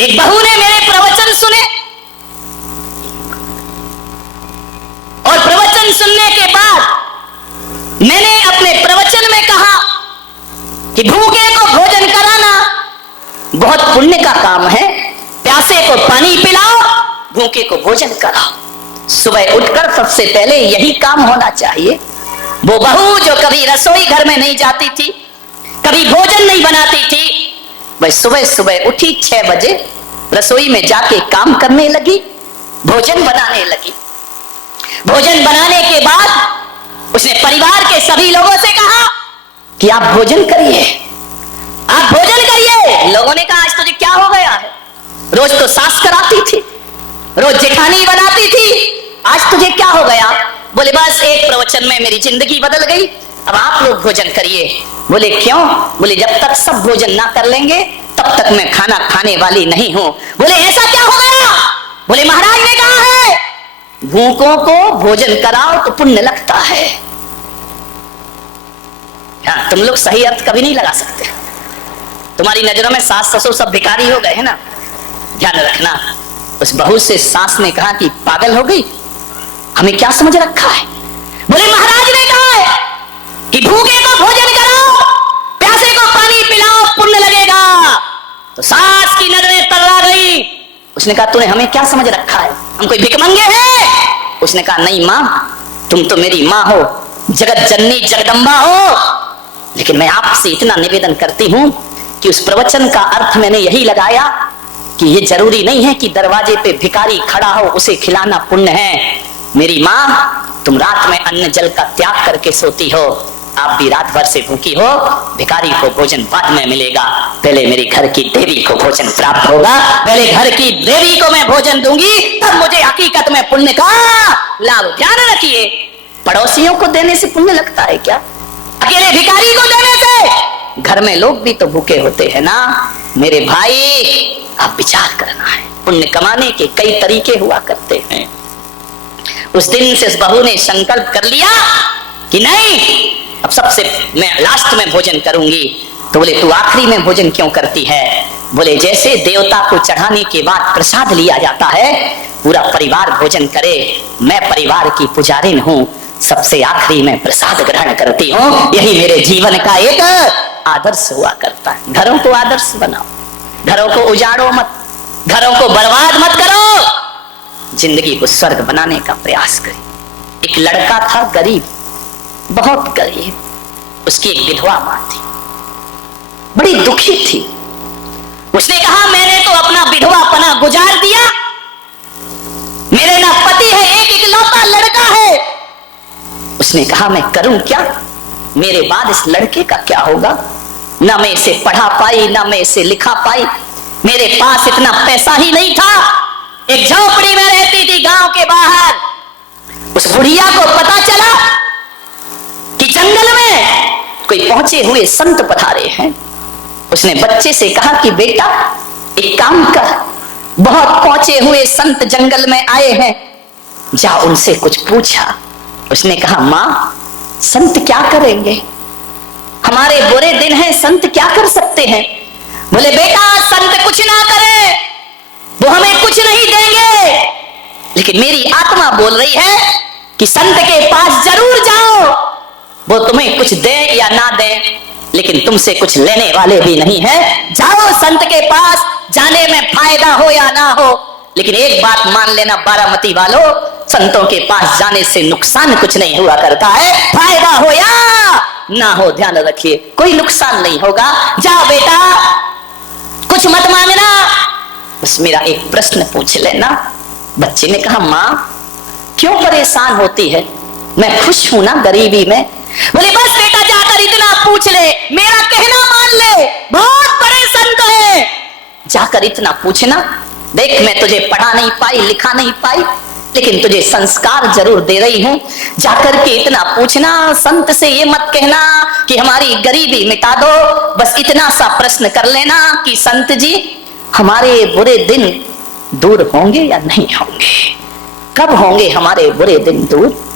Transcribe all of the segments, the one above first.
एक बहू ने मेरे प्रवचन सुने और प्रवचन सुनने के बाद मैंने अपने प्रवचन में कहा कि भूखे को भोजन कराना बहुत पुण्य का काम है। प्यासे को पानी पिलाओ, भूखे को भोजन कराओ। सुबह उठकर सबसे पहले यही काम होना चाहिए। वो बहू जो कभी रसोई घर में नहीं जाती थी, कभी भोजन नहीं बनाती थी, वह सुबह सुबह उठी 6 बजे, रसोई में जाके काम करने लगी, भोजन बनाने लगी। भोजन बनाने के बाद उसने परिवार के सभी लोगों से कहा कि आप भोजन करिए, आप भोजन करिए। लोगों ने कहा आज तुझे क्या हो गया है? रोज तो सास कराती थी, रोज जेठानी बनाती थी, आज तुझे क्या हो गया? बोले बस एक प्रवचन में मेरी जिंदगी बदल गई, अब आप लोग भोजन करिए। बोले क्यों? बोले जब तक सब भोजन ना कर लेंगे तब तक मैं खाना खाने वाली नहीं हूं। बोले ऐसा क्या हो गया? बोले महाराज ने कहा है भूखों को भोजन कराओ तो पुण्य लगता है। हाँ, तुम लोग सही अर्थ कभी नहीं लगा सकते। तुम्हारी नजरों में सास ससुर सब भिखारी हो गए है ना। ध्यान रखना। उस बहू से सास ने कहा कि पागल हो गई, हमें क्या समझ रखा है? बोले महाराज ने कहा है कि भूखे को भोजन कराओ, प्यासे को पानी पिलाओ, पुण्य लगेगा। तो सास की नजरें तल्ला गई। उसने कहा तूने हमें क्या समझ रखा है, हम कोई भिखमंगे हैं? उसने कहा नहीं मां, तुम तो मेरी मां हो, जगत जननी जगदम्बा हो, लेकिन मैं आपसे इतना निवेदन करती हूं कि उस प्रवचन का अर्थ मैंने यही लगाया कि ये जरूरी नहीं है कि दरवाजे पे भिखारी खड़ा हो उसे खिलाना पुण्य है। मेरी माँ, तुम रात में अन्न जल का त्याग करके सोती हो, आप भी रात भर से भूखी हो, भिखारी को भोजन बाद में मिलेगा, पहले मेरी घर की देवी को भोजन प्राप्त होगा, पहले घर की देवी को मैं भोजन दूंगी, तब मुझे हकीकत में पुण्य का लाभ। ध्यान रखिए, पड़ोसियों को देने से पुण्य लगता है क्या? अकेले भिखारी को देने से? घर में लोग भी तो भूखे होते हैं ना। मेरे भाई, आप विचार करना है, पुण्य कमाने के कई तरीके हुआ करते हैं। उस दिन से उस बहू ने संकल्प कर लिया कि नहीं, अब सबसे मैं लास्ट में भोजन करूंगी। तो बोले तू आखिरी में भोजन क्यों करती है? बोले जैसे देवता को चढ़ाने के बाद प्रसाद लिया जाता है, पूरा परिवार भोजन करे, मैं परिवार की पुजारिन हूं, सबसे आखिरी में प्रसाद ग्रहण करती हूँ। यही मेरे जीवन का एक आदर्श हुआ करता है। घरों को आदर्श बनाओ, घरों को उजाड़ो मत, घरों को बर्बाद मत करो, जिंदगी को स्वर्ग बनाने का प्रयास करें। एक लड़का था गरीब, बहुत गरीब, उसकी एक विधवा मां थी, बड़ी दुखी थी। उसने कहा मैंने तो अपना विधवापना गुजार दिया, मेरे ना पति है, एक इकलौता लड़का है। उसने कहा मैं करूं क्या, मेरे बाद इस लड़के का क्या होगा? ना मैं इसे पढ़ा पाई, ना मैं इसे लिखा पाई, मेरे पास इतना पैसा ही नहीं था। एक झोपड़ी में रहती थी गांव के बाहर। उस बुढ़िया को पता चला कि जंगल में कोई पहुंचे हुए संत पधारे हैं। उसने बच्चे से कहा कि बेटा एक काम कर, बहुत पहुंचे हुए संत जंगल में आए हैं, जा उनसे कुछ पूछा। उसने कहा मां, संत क्या करेंगे, हमारे बुरे दिन हैं, संत क्या कर सकते हैं? बोले बेटा संत कुछ ना करे, वो हमें कुछ नहीं देंगे, लेकिन मेरी आत्मा बोल रही है कि संत के पास जरूर जाओ, वो तुम्हें कुछ दे या ना दे, लेकिन तुमसे कुछ लेने वाले भी नहीं है। जाओ संत के पास, जाने में फायदा हो या ना हो, लेकिन एक बात मान लेना बारामती वालों, संतों के पास जाने से नुकसान कुछ नहीं हुआ करता है, फायदा हो या ना हो, ध्यान रखिए, कोई नुकसान नहीं होगा। जाओ बेटा, कुछ मत मांगना, बस मेरा एक प्रश्न पूछ लेना। बच्चे ने कहा मां क्यों परेशान होती है, मैं खुश हूं ना गरीबी में। बोले बस बेटा जाकर इतना पूछ ले, मेरा कहना मान ले, बहुत बड़े संत है, जाकर इतना पूछना। देख मैं तुझे पढ़ा नहीं पाई, लिखा नहीं पाई, लेकिन तुझे संस्कार जरूर दे रही हूं, जाकर के इतना पूछना। संत से ये मत कहना कि हमारी गरीबी मिटा दो, बस इतना सा प्रश्न कर लेना कि संत जी हमारे बुरे दिन दूर होंगे या नहीं होंगे, कब होंगे हमारे बुरे दिन दूर?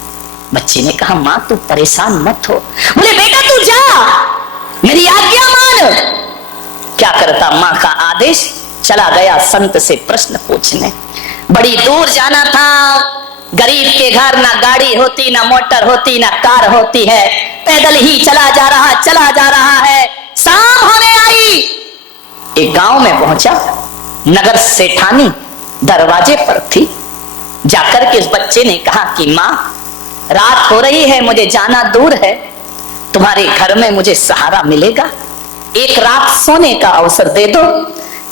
बच्चे ने कहा मां तू परेशान मत हो। बोले बेटा तू जा, मेरी आज्ञा मान। क्या करता मां का आदेश, चला गया संत से प्रश्न पूछने। बड़ी दूर जाना था, गरीब के घर ना गाड़ी होती, ना मोटर होती, ना कार होती है, पैदल ही चला जा रहा है। शाम होने आई, एक गांव में पहुंचा, नगर सेठानी दरवाजे पर थी। जाकर के उस बच्चे ने कहा कि माँ, रात हो रही है, मुझे जाना दूर है, तुम्हारे घर में मुझे सहारा मिलेगा? एक रात सोने का अवसर दे दो,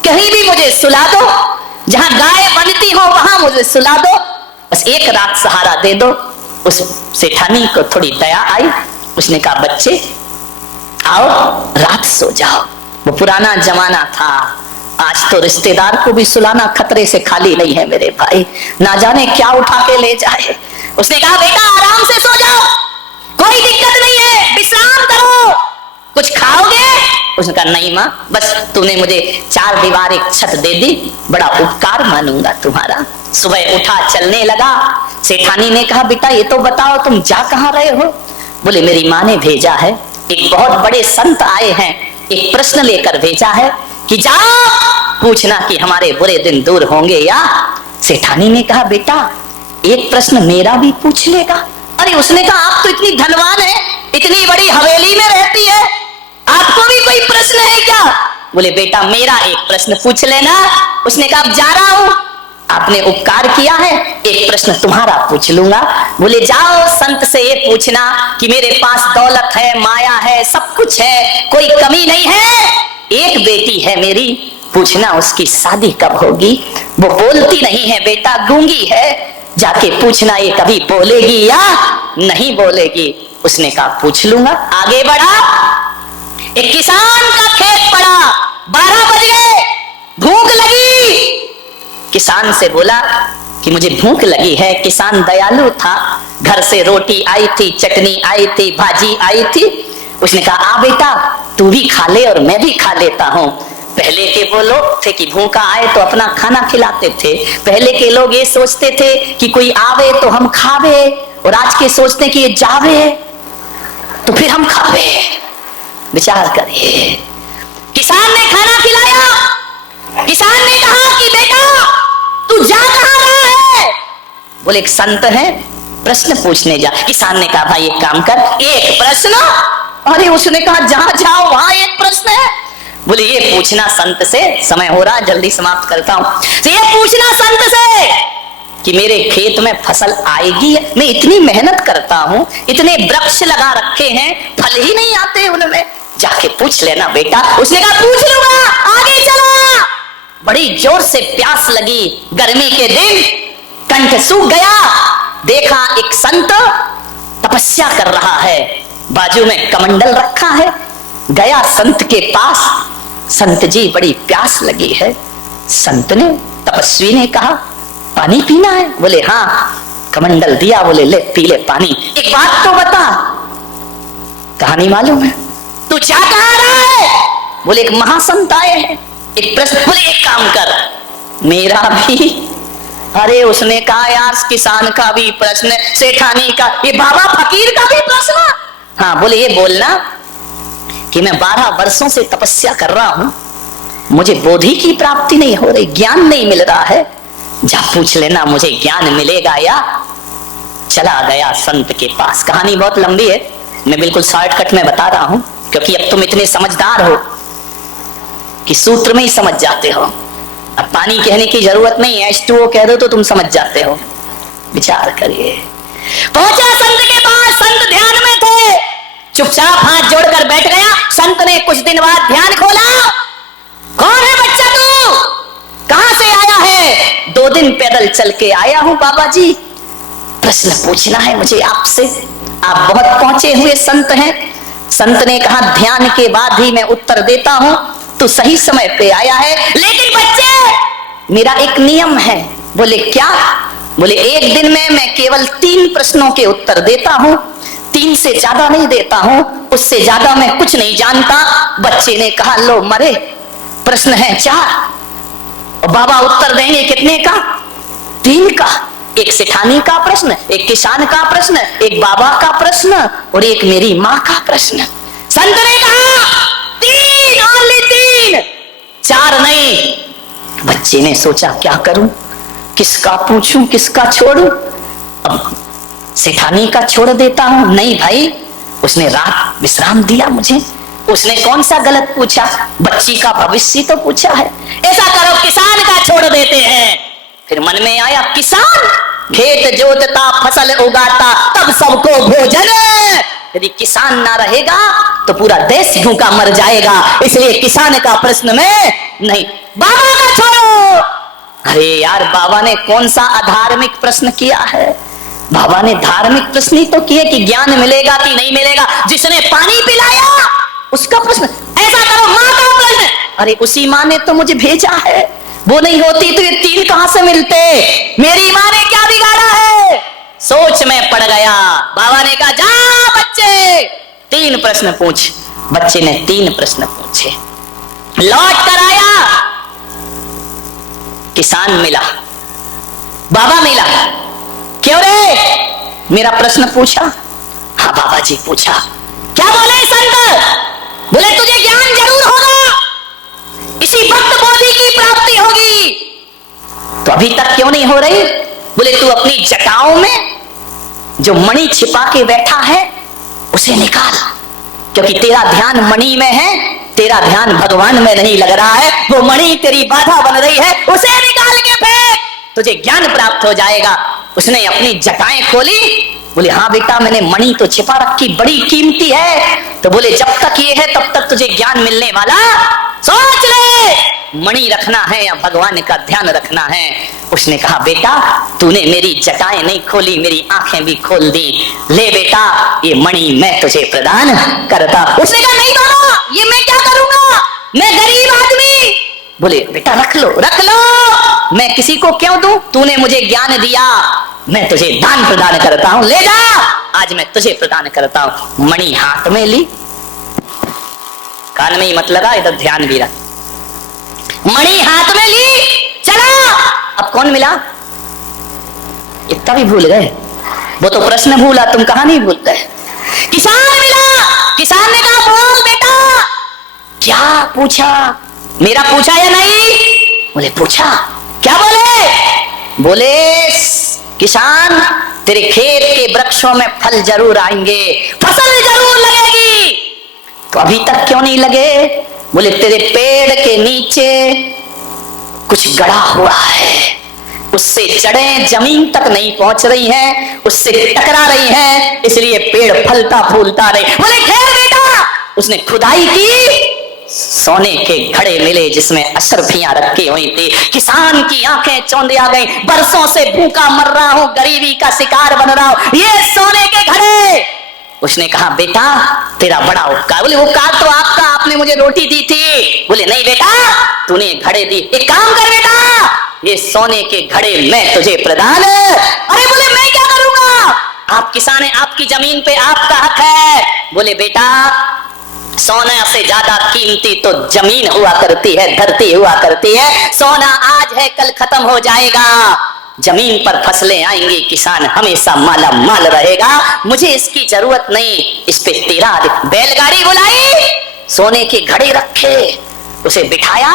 कहीं भी मुझे सुला दो, जहां गाय बनती हो वहां मुझे सुला दो, बस एक रात सहारा दे दो। उस सेठानी को थोड़ी दया आई, उसने कहा बच्चे आओ, रात सो जाओ। वो पुराना जमाना था, आज तो रिश्तेदार को भी सुलाना खतरे से खाली नहीं है मेरे भाई, ना जाने क्या उठा के ले जाए। उसने कहा बेटा आराम से सो जाओ, कोई दिक्कत नहीं है, विश्राम करो, कुछ खाओगे? उसने कहा नहीं माँ, बस तूने मुझे चार दीवार एक छत दे दी, बड़ा उपकार मानूंगा तुम्हारा। सुबह उठा, चलने लगा। सेठानी ने कहा बेटा ये तो बताओ तुम जा कहाँ रहे हो? बोले मेरी माँ ने भेजा है, एक बहुत बड़े संत आए हैं, एक प्रश्न लेकर भेजा है कि जाओ पूछना कि हमारे बुरे दिन दूर होंगे या। सेठानी ने कहा बेटा एक प्रश्न मेरा भी पूछ लेगा? अरे उसने कहा आप तो इतनी धनवान है, इतनी बड़ी हवेली में रहती है, आपको भी कोई प्रश्न है क्या? बोले बेटा मेरा एक प्रश्न पूछ लेना। उसने कहा अब जा रहा हूं, आपने उपकार किया है, एक प्रश्न तुम्हारा पूछ लूंगा। बोले जाओ संत से ये पूछना कि मेरे पास दौलत है, माया है, सब कुछ है, कोई कमी नहीं है, एक बेटी है मेरी, पूछना उसकी शादी कब होगी? वो बोलती नहीं है बेटा, गूंगी है, जाके पूछना ये कभी बोलेगी या नहीं बोलेगी। उसने कहा पूछ लूंगा। आगे बढ़ा, एक किसान का खेत पड़ा, 12 बज गए, भूख लगी। किसान से बोला कि मुझे भूख लगी है। किसान दयालु था, घर से रोटी आई थी, चटनी आई थी, भाजी आई थी। उसने कहा आ बेटा तू भी खा ले और मैं भी खा लेता हूँ। पहले के वो लोग थे कि भूखा आए तो अपना खाना खिलाते थे, पहले के लोग ये सोचते थे कि कोई आवे तो हम खावे, और आज के सोचते कि ये जावे तो फिर हम खावे। विचार करिए, किसान ने खाना खिलाया, किसान ने कहा कि बेटा तू जा कहां रहा है? बोले एक संत है, प्रश्न पूछने जा। किसान ने कहा भाई एक काम कर, एक प्रश्न? अरे उसने कहा जहां जाओ वहां एक प्रश्न है। बोले ये पूछना संत से, समय हो रहा जल्दी समाप्त करता हूं, तो ये पूछना संत से कि मेरे खेत में फसल आएगी? मैं इतनी मेहनत करता हूं, इतने वृक्ष लगा रखे हैं, फल ही नहीं आते उनमें, जाके पूछ लेना बेटा। उसने कहा पूछ लूंगा, आगे चला। बड़ी जोर से प्यास लगी, गर्मी के दिन, कंठ सूख गया। देखा एक संत तपस्या कर रहा है, बाजू में कमंडल रखा है। गया संत के पास, संत जी बड़ी प्यास लगी है। संत ने, तपस्वी ने कहा पानी पीना है? बोले हाँ। कमंडल दिया, बोले ले पी ले पानी। एक बात तो बता, कहानी मालूम है? तू जा कहां रहा है? बोले एक महासंत आए हैं, एक प्रश्न। बोले एक काम कर, मेरा भी। अरे उसने कहा यार किसान का भी प्रश्न, सेठानी का, ये बाबा फकीर का भी प्रश्न। हाँ बोले ये बोलना कि मैं 12 वर्षों से तपस्या कर रहा हूं, मुझे बोधि की प्राप्ति नहीं हो रही, ज्ञान नहीं मिल रहा है, जा पूछ लेना मुझे ज्ञान मिलेगा या। चला गया संत के पास। कहानी बहुत लंबी है, मैं बिल्कुल शॉर्टकट में बता रहा हूं, क्योंकि अब तुम इतने समझदार हो कि सूत्र में ही समझ जाते हो। अब पानी कहने की जरूरत नहीं है, H2O कह दो तो तुम समझ जाते हो। विचार करिए। पहुंचा संत के पास, संत ध्यान में थे, चुपचाप हाथ जोड़कर बैठ गया। संत ने कुछ दिन बाद ध्यान खोला, कौन है बच्चा तू, कहां से आया है? 2 दिन पैदल चल के आया हूं बाबा जी, प्रश्न पूछना है मुझे आपसे, आप बहुत पहुंचे हुए संत हैं। संत ने कहा ध्यान के बाद ही मैं उत्तर देता हूं, तू सही समय पे आया है, लेकिन बच्चे मेरा एक नियम है। बोले क्या? बोले एक दिन में मैं केवल 3 प्रश्नों के उत्तर देता हूं, 3 से ज्यादा नहीं देता हूं, उससे ज्यादा मैं कुछ नहीं जानता। बच्चे ने कहा लो मरे, प्रश्न है 4 और बाबा उत्तर देंगे कितने का? 3 का। एक सेठानी का प्रश्न, एक किसान का प्रश्न, एक बाबा का प्रश्न और एक मेरी माँ का प्रश्न। संत ने कहा 3, ओनली 3, 4 नहीं। बच्चे ने सोचा क्या करूं, किसका पूछूं, किसका छोड़ूं। अब सेठानी का छोड़ देता हूं, नहीं भाई, उसने रात विश्राम दिया मुझे, उसने कौन सा गलत पूछा, बच्ची का भविष्य तो पूछा है। ऐसा करो किसान का छोड़ देते हैं। फिर मन में आया किसान खेत जोतता फसल उगाता तब सबको भोजन, यदि किसान ना रहेगा तो पूरा देश भूखा मर जाएगा, इसलिए किसान का प्रश्न में नहीं, बाबा का छोड़ो। अरे यार, बाबा ने कौन सा अधार्मिक प्रश्न किया है? बाबा ने धार्मिक प्रश्न ही तो किए कि ज्ञान मिलेगा कि नहीं मिलेगा। जिसने पानी पिलाया उसका प्रश्न। ऐसा करो माँ का प्रश्न, अरे उसी माँ ने तो मुझे भेजा है, वो नहीं होती तो ये 3 कहां से मिलते? मेरी माँ ने क्या बिगाड़ा है? सोच में पड़ गया। बाबा ने कहा जा बच्चे 3 प्रश्न पूछ। बच्चे ने 3 प्रश्न पूछे, लौट कर आया, किसान मिला, बाबा मिला। क्यों रे, मेरा प्रश्न पूछा? हाँ बाबा जी पूछा। क्या बोले संत? बोले तुझे ज्ञान जरूर होगा, इसी वक्त बोधि की प्राप्ति होगी, तो अभी तक क्यों नहीं हो रही? बोले तू अपनी जटाओं में जो मणि छिपा के बैठा है उसे निकाल, क्योंकि तेरा ध्यान मणि में है, तेरा ध्यान भगवान में नहीं लग रहा है, वो मणि तेरी बाधा बन रही है, उसे निकाल के फेंक, तुझे ज्ञान प्राप्त हो जाएगा। उसने अपनी जटाएं खोली, बोले हाँ बेटा मैंने मणि तो छिपा रखी, बड़ी कीमती है। तो बोले जब तक ये है तब तक तुझे ज्ञान मिलने वाला, सोच ले मणि रखना है या भगवान का ध्यान रखना है। उसने कहा बेटा तूने मेरी जटाएं नहीं खोली, मेरी आंखें भी खोल दी, ले बेटा ये मणि मैं तुझे प्रदान करता। उसने कहा नहीं बाबा, ये मैं क्या करूंगा, मैं गरीब आदमी। बोले बेटा रख लो रख लो, मैं किसी को क्यों दूं, तूने मुझे ज्ञान दिया, मैं तुझे दान प्रदान करता हूं, ले जा, आज मैं तुझे प्रदान करता हूं। मणि हाथ में ली, कान में ही मत लगा, इधर ध्यान भी रख। मणि हाथ में ली, चला। अब कौन मिला? इतना भी भूल गए, वो तो प्रश्न भूला, तुम कहानी भूल गए। किसान मिला, किसान ने कहा बोल बेटा। क्या पूछा? मेरा पूछा या नहीं? बोले पूछा। क्या बोले? बोले किसान तेरे खेत के वृक्षों में फल जरूर आएंगे, फसल जरूर लगेगी, तो अभी तक क्यों नहीं लगे? बोले तेरे पेड़ के नीचे कुछ गड़ा हुआ है, उससे जड़ें जमीन तक नहीं पहुंच रही हैं, उससे टकरा रही हैं, इसलिए पेड़ फलता फूलता नहीं। बोले खैर बेटा, उसने खुदाई की, सोने के घड़े मिले जिसमें अशरफियां रखी हुई थी। किसान की आंखें चौंधी आ गई, बरसों से भूखा मर रहा हूं, गरीबी का शिकार बन रहा हूं, ये सोने के घड़े। उसने कहा बेटा तेरा बड़ा उपकार। बोले उपकार तो आपका, आपने मुझे रोटी दी थी। बोले नहीं बेटा तूने घड़े दी, एक काम कर बेटा ये सोने के घड़े मैं तुझे प्रदान। अरे बोले मैं क्या करूंगा, आप किसान है, आपकी जमीन पे आपका हक है। बोले बेटा सोना से ज्यादा कीमती तो जमीन हुआ करती है, धरती हुआ करती है। सोना आज है कल खत्म हो जाएगा, जमीन पर फसलें आएंगी, किसान हमेशा माला माल रहेगा, मुझे इसकी जरूरत नहीं, इस पे तेरा। बैलगाड़ी बुलाई, सोने के घड़े रखे, उसे बिठाया,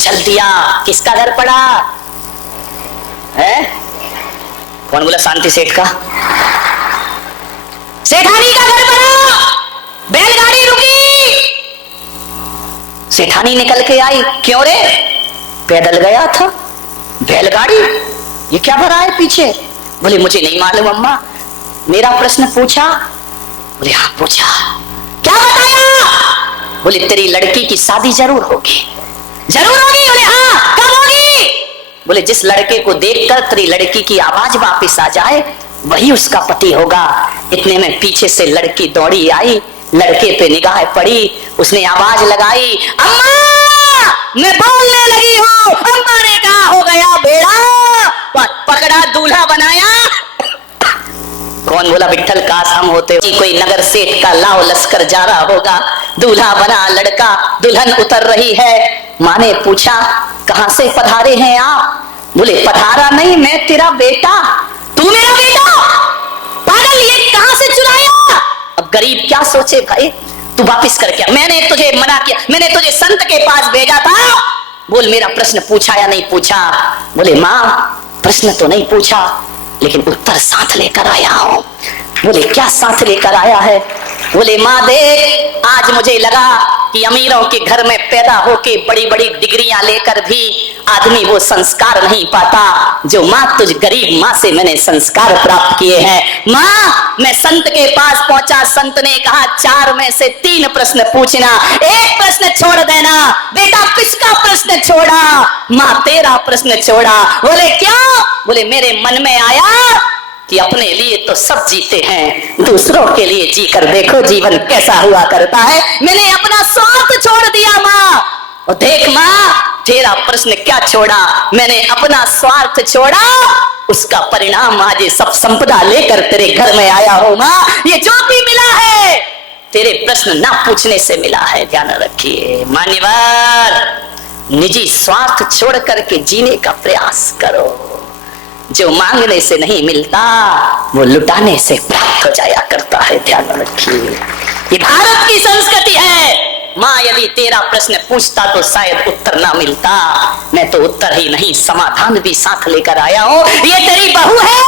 चल दिया। किसका घर पड़ा है? कौन बोला? शांति सेठ का, सेठानी का घर पड़ा। बैलगाड़ी रुकी, सेठानी निकल के आई। क्यों रे? पैदल गया था, बैलगाड़ी ये क्या भरा है पीछे? बोले मुझे नहीं मालूम अम्मा, मेरा प्रश्न पूछा। बोले हाँ पूछा। क्या बताया? बोले तेरी लड़की की शादी जरूर होगी। जरूर होगी? बोले हाँ। कब होगी? बोले जिस लड़के को देखकर तेरी लड़की की आवाज वापस आ जाए वही उसका पति होगा। इतने में पीछे से लड़की दौड़ी आई, लड़के पे निगाह पड़ी, उसने आवाज लगाई अम्मा, मैं बोलने लगी हूँ। अम्मा ने कहा हो गया बेड़ा, पकड़ा दूल्हा बनाया। कौन बोला? विट्ठल काश हम होते, कोई नगर सेठ का लाव लश्कर जा रहा होगा, दूल्हा बना लड़का, दुल्हन उतर रही है। माँ ने पूछा कहां से पधारे हैं आप? बोले पधारा नहीं, मैं तेरा बेटा। तू मेरा बेटा? पागल, ये कहां से चुराया? अब गरीब क्या सोचे भाई, तू वापिस कर क्या? मैंने तुझे मना किया, मैंने तुझे संत के पास भेजा था, बोल मेरा प्रश्न पूछा या नहीं पूछा? बोले माँ प्रश्न तो नहीं पूछा, लेकिन उत्तर साथ लेकर आया हूं। बोले क्या साथ लेकर आया है? बोले माँ देख, आज मुझे लगा कि अमीरों के घर में पैदा होके बड़ी बड़ी डिग्रियां लेकर भी आदमी वो संस्कार नहीं पाता जो माँ तुझ गरीब माँ से मैंने संस्कार प्राप्त किए हैं। माँ मैं संत के पास पहुंचा, संत ने कहा 4 में से 3 प्रश्न पूछना, 1 प्रश्न छोड़ देना। बेटा किसका प्रश्न छोड़ा? माँ तेरा प्रश्न छोड़ा। बोले क्यों? बोले मेरे मन में आया कि अपने लिए तो सब जीते हैं, दूसरों के लिए जीकर देखो जीवन कैसा हुआ करता है। मैंने अपना स्वार्थ छोड़ दिया माँ। और देख माँ तेरा प्रश्न क्या छोड़ा? मैंने अपना स्वार्थ छोड़ा, उसका परिणाम आज ये सब संपदा लेकर तेरे घर में आया हो माँ। ये जो भी मिला है तेरे प्रश्न ना पूछने से मिला है, ध्यान रखिए। मान्यवर, निजी स्वार्थ छोड़ करके जीने का प्रयास करो। जो मांगने से नहीं मिलता वो लुटाने से प्राप्त हो जाया करता है, ध्यान रखिए। ये भारत की संस्कृति है। माँ यदि तेरा प्रश्न पूछता तो शायद उत्तर ना मिलता, मैं तो उत्तर ही नहीं समाधान भी साथ लेकर आया हूं। ये तेरी बहू है,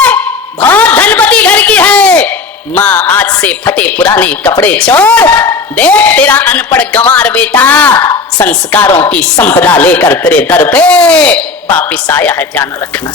बहुत धनपति घर की है। माँ आज से फटे पुराने कपड़े छोड़, देख तेरा अनपढ़ गंवार बेटा संस्कारों की संपदा लेकर तेरे दर पे वापिस आया है, ध्यान रखना।